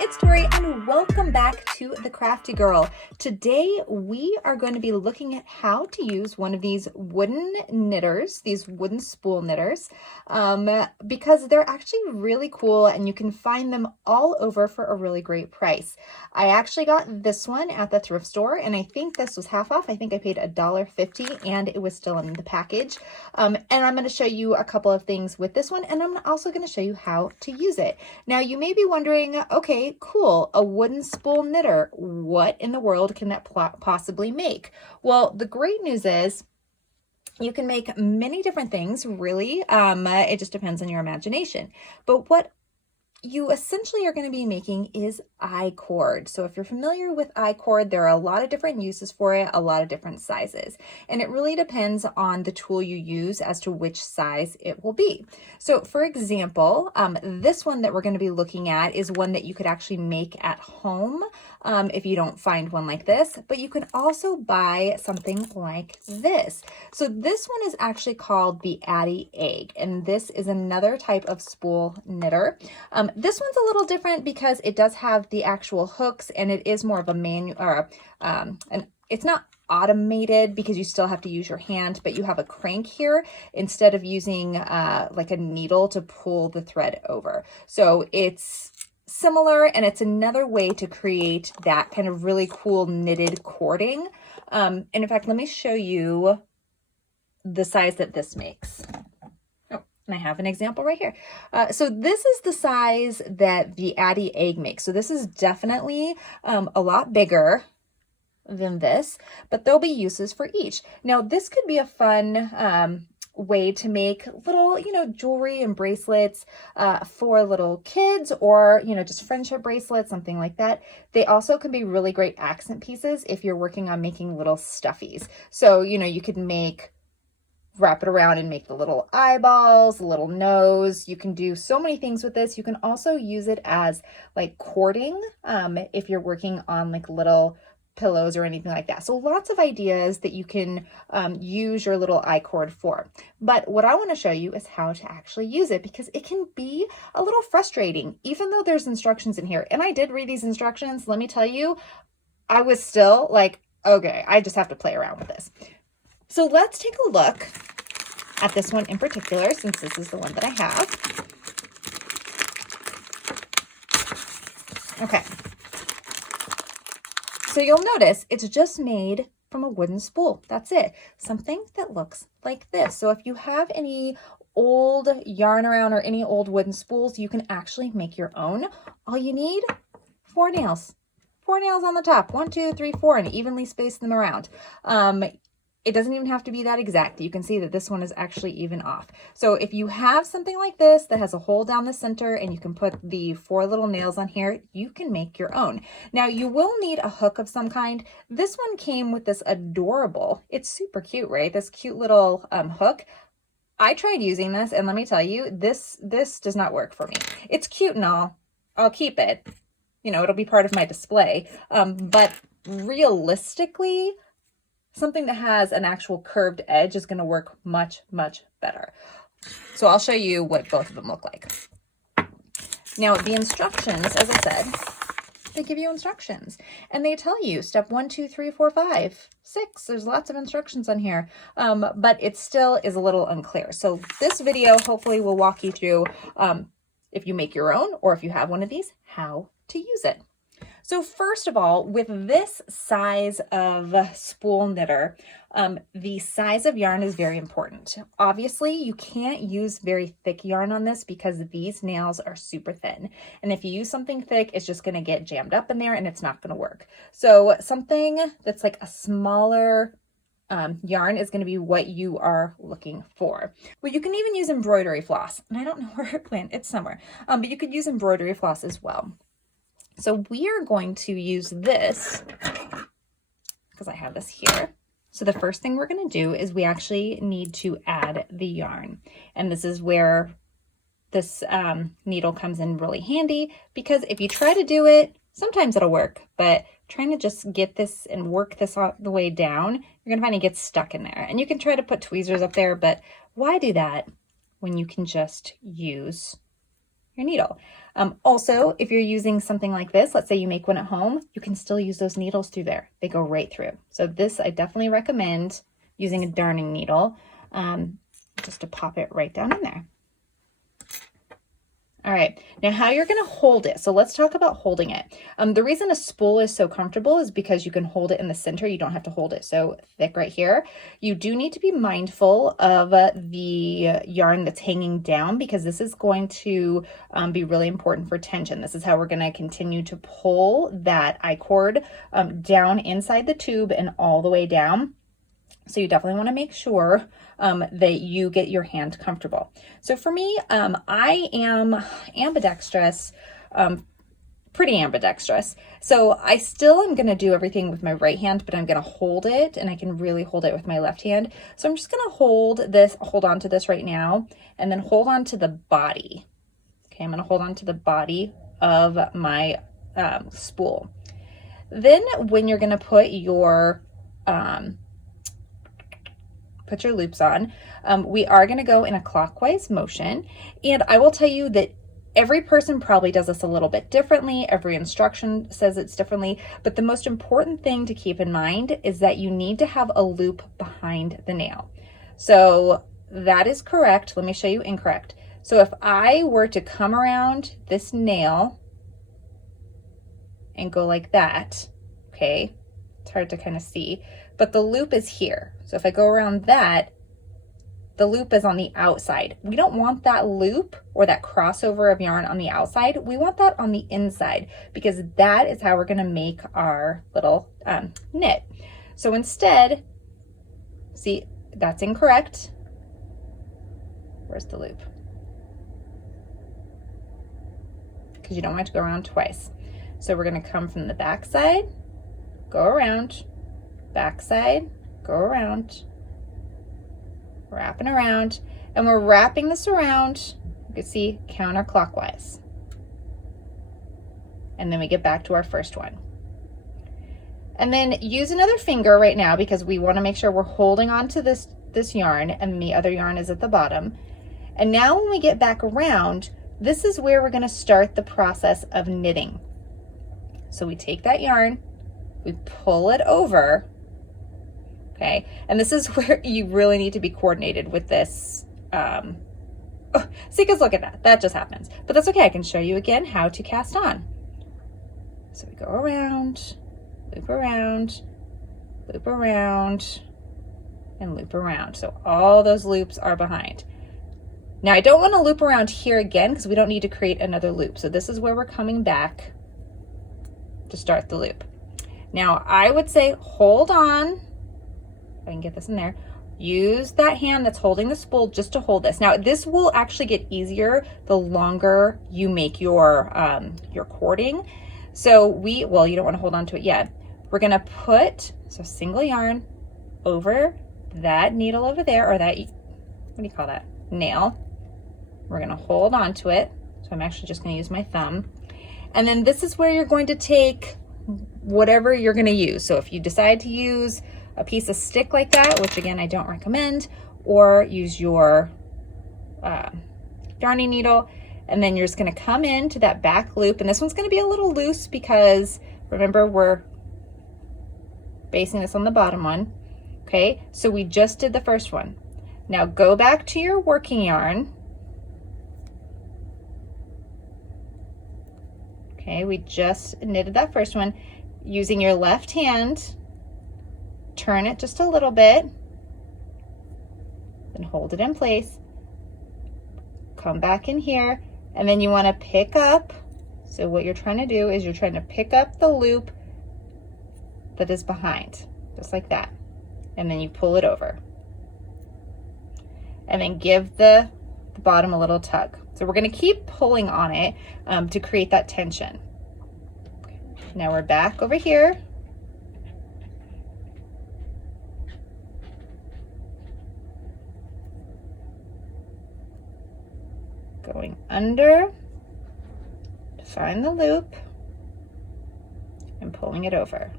It's Tori and welcome back to the Crafty Girl. Today we are going to be looking at how to use one of these wooden knitters, these wooden spool knitters, because they're actually really cool and you can find them all over for a really great price. I actually got this one at the thrift store and I think this was half off. I think I paid $1.50 and it was still in the package. And I'm going to show you a couple of things with this one and I'm also going to show you how to use it. Now you may be wondering, okay, cool, a wooden spool knitter. What in the world can that possibly make? Well, the great news is you can make many different things, really. It just depends on your imagination. But what you essentially are going to be making is icord. So if you're familiar with icord, there are a lot of different uses for it, a lot of different sizes. And it really depends on the tool you use as to which size it will be. So for example, this one that we're going to be looking at is one that you could actually make at home if you don't find one like this, but you can also buy something like this. So this one is actually called the Addy Egg, and this is another type of spool knitter. This one's a little different because it does have the actual hooks and it is more of a manual, or it's not automated because you still have to use your hand, but you have a crank here instead of using like a needle to pull the thread over. So it's similar and it's another way to create that kind of really cool knitted cording. And in fact, let me show you the size that this makes. And I have an example right here. So this is the size that the Addy Egg makes. So this is definitely a lot bigger than this, but there'll be uses for each. Now this could be a fun way to make little, jewelry and bracelets for little kids, or, just friendship bracelets, something like that. They also can be really great accent pieces if you're working on making little stuffies. So, you could wrap it around and make the little eyeballs, the little nose. You can do so many things with this. You can also use it as like cording if you're working on like little pillows or anything like that. So lots of ideas that you can use your little icord for. But what I want to show you is how to actually use it, because it can be a little frustrating, even though there's instructions in here. And I did read these instructions. Let me tell you, I was still like, okay, I just have to play around with this. So let's take a look at this one in particular, since this is the one that I have. Okay. So you'll notice it's just made from a wooden spool. That's it. Something that looks like this. So if you have any old yarn around or any old wooden spools, you can actually make your own. All you need, 4 nails. 4 nails on the top. 1, 2, 3, 4, and evenly space them around. It doesn't even have to be that exact. You can see that this one is actually even off. So if you have something like this that has a hole down the center and you can put the 4 little nails on here, you can make your own. Now you will need a hook of some kind. This one came with this adorable, it's super cute, right? This cute little hook. I tried using this and let me tell you, this does not work for me. It's cute and all. I'll keep it. It'll be part of my display. But realistically, something that has an actual curved edge is going to work much, much better. So I'll show you what both of them look like. Now the instructions, as I said, they give you instructions and they tell you step 1, 2, 3, 4, 5, 6. There's lots of instructions on here, but it still is a little unclear. So this video hopefully will walk you through if you make your own, or if you have one of these, how to use it. So first of all, with this size of spool knitter, the size of yarn is very important. Obviously, you can't use very thick yarn on this because these nails are super thin. And if you use something thick, it's just going to get jammed up in there and it's not going to work. So something that's like a smaller yarn is going to be what you are looking for. Well, you can even use embroidery floss. And I don't know where it went. It's somewhere. But you could use embroidery floss as well. So we are going to use this because I have this here. So the first thing we're going to do is we actually need to add the yarn. And this is where this needle comes in really handy, because if you try to do it, sometimes it'll work, but trying to just get this and work this all the way down, you're going to find it gets stuck in there. And you can try to put tweezers up there, but why do that? when you can just use your needle. Also, if you're using something like this, let's say you make one at home, you can still use those needles through there. They go right through. So this, I definitely recommend using a darning needle, just to pop it right down in there. All right, now how you're gonna hold it. So let's talk about holding it. The reason a spool is so comfortable is because you can hold it in the center. You don't have to hold it so thick right here. You do need to be mindful of the yarn that's hanging down, because this is going to be really important for tension. This is how we're gonna continue to pull that I-cord down inside the tube and all the way down. So you definitely want to make sure that you get your hand comfortable. So for me, I am ambidextrous, pretty ambidextrous. So I still am going to do everything with my right hand, but I'm going to hold it, and I can really hold it with my left hand. So I'm just going to hold on to this right now, and then hold on to the body. Okay, I'm going to hold on to the body of my spool. Then when you're going to put your loops on, we are going to go in a clockwise motion, and I will tell you that every person probably does this a little bit differently. Every instruction says it's differently, but the most important thing to keep in mind is that you need to have a loop behind the nail. So that is correct. Let me show you incorrect. So if I were to come around this nail and go like that, okay, it's hard to kind of see, but the loop is here. So if I go around that, the loop is on the outside. We don't want that loop or that crossover of yarn on the outside. We want that on the inside, because that is how we're gonna make our little knit. So instead, see, that's incorrect. Where's the loop? Because you don't want to go around twice. So we're gonna come from the back side, go around, back side, go around, wrapping around, and we're wrapping this around, you can see, counterclockwise. And then we get back to our first one. And then use another finger right now, because we want to make sure we're holding on to this yarn, and the other yarn is at the bottom. And now when we get back around, this is where we're going to start the process of knitting. So we take that yarn, we pull it over. Okay, and this is where you really need to be coordinated with this. See, because look at that, that just happens. But that's okay, I can show you again how to cast on. So we go around, loop around, loop around, and loop around. So all those loops are behind. Now I don't want to loop around here again, because we don't need to create another loop. So this is where we're coming back to start the loop. Now I would say hold on. I can get this in there. Use that hand that's holding the spool just to hold this. Now this will actually get easier the longer you make your cording. So you don't want to hold on to it yet. We're gonna put, so single yarn over that needle over there, or that, what do you call that, nail. We're gonna hold on to it. So I'm actually just gonna use my thumb. And then this is where you're going to take whatever you're gonna use. So if you decide to use a piece of stick like that, which again I don't recommend, or use your darning needle, and then you're just going to come into that back loop, and this one's going to be a little loose because remember we're basing this on the bottom one. Okay, so we just did the first one. Now go back to your working yarn. Okay, we just knitted that first one. Using your left hand, turn it just a little bit, then hold it in place, come back in here, and then you want to pick up. So what you're trying to do is you're trying to pick up the loop that is behind, just like that, and then you pull it over, and then give the bottom a little tug. So we're going to keep pulling on it to create that tension. Now we're back over here. Going under to find the loop and pulling it over.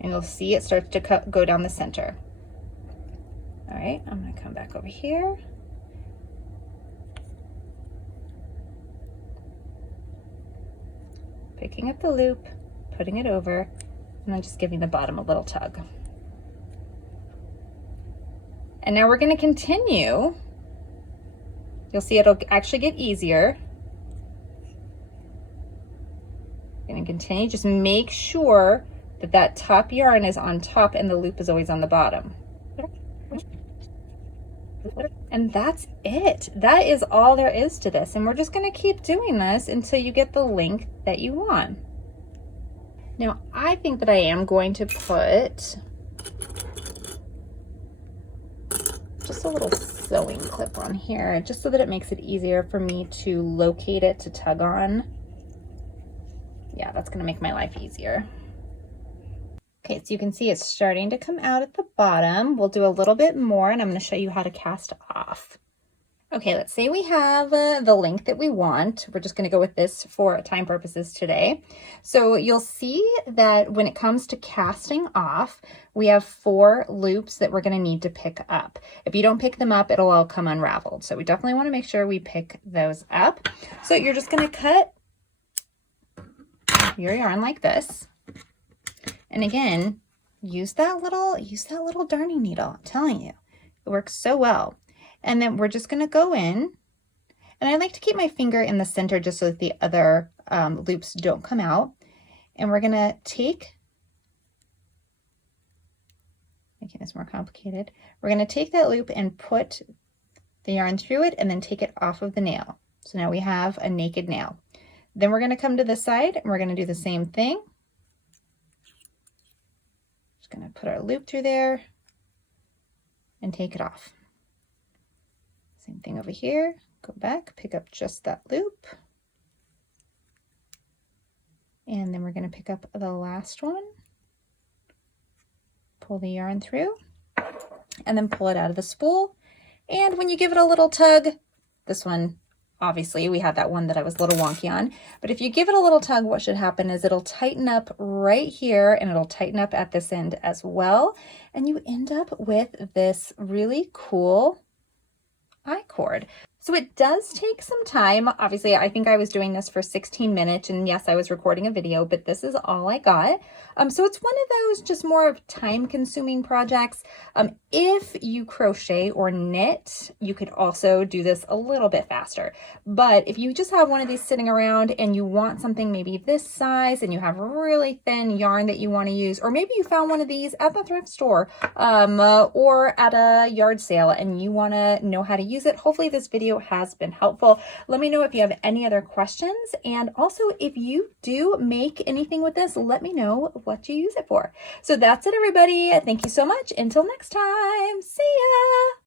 And you'll see it starts to go down the center. All right, I'm gonna come back over here. Picking up the loop, putting it over, and then just giving the bottom a little tug. And now we're gonna continue. You'll see it'll actually get easier. Gonna continue, just make sure that that top yarn is on top and the loop is always on the bottom. And that's it. That is all there is to this. And we're just gonna keep doing this until you get the length that you want. Now, I think that I am going to put just a little sewing clip on here, just so that it makes it easier for me to locate it to tug on. Yeah, that's gonna make my life easier. Okay, so you can see it's starting to come out at the bottom. We'll do a little bit more and I'm gonna show you how to cast off. Okay, let's say we have the length that we want. We're just gonna go with this for time purposes today. So you'll see that when it comes to casting off, we have 4 loops that we're gonna need to pick up. If you don't pick them up, it'll all come unraveled. So we definitely wanna make sure we pick those up. So you're just gonna cut your yarn like this. And again, use that little darning needle. I'm telling you, it works so well. And then we're just gonna go in, and I like to keep my finger in the center just so that the other loops don't come out. And we're gonna take, making this more complicated, we're gonna take that loop and put the yarn through it and then take it off of the nail. So now we have a naked nail. Then we're gonna come to this side and we're gonna do the same thing. Just gonna put our loop through there and take it off. Same thing over here, go back, pick up just that loop. And then we're gonna pick up the last one, pull the yarn through, and then pull it out of the spool. And when you give it a little tug, this one, obviously we had that one that I was a little wonky on, but if you give it a little tug, what should happen is it'll tighten up right here and it'll tighten up at this end as well. And you end up with this really cool icord. So it does take some time. Obviously, I think I was doing this for 16 minutes, and yes, I was recording a video, but this is all I got. So it's one of those just more time-consuming projects. If you crochet or knit, you could also do this a little bit faster. But if you just have one of these sitting around and you want something maybe this size and you have really thin yarn that you want to use, or maybe you found one of these at the thrift store or at a yard sale and you want to know how to use it, hopefully this video has been helpful. Let me know if you have any other questions, and also if you do make anything with this, let me know what you use it for. So that's it, everybody. Thank you so much. Until next time, see ya.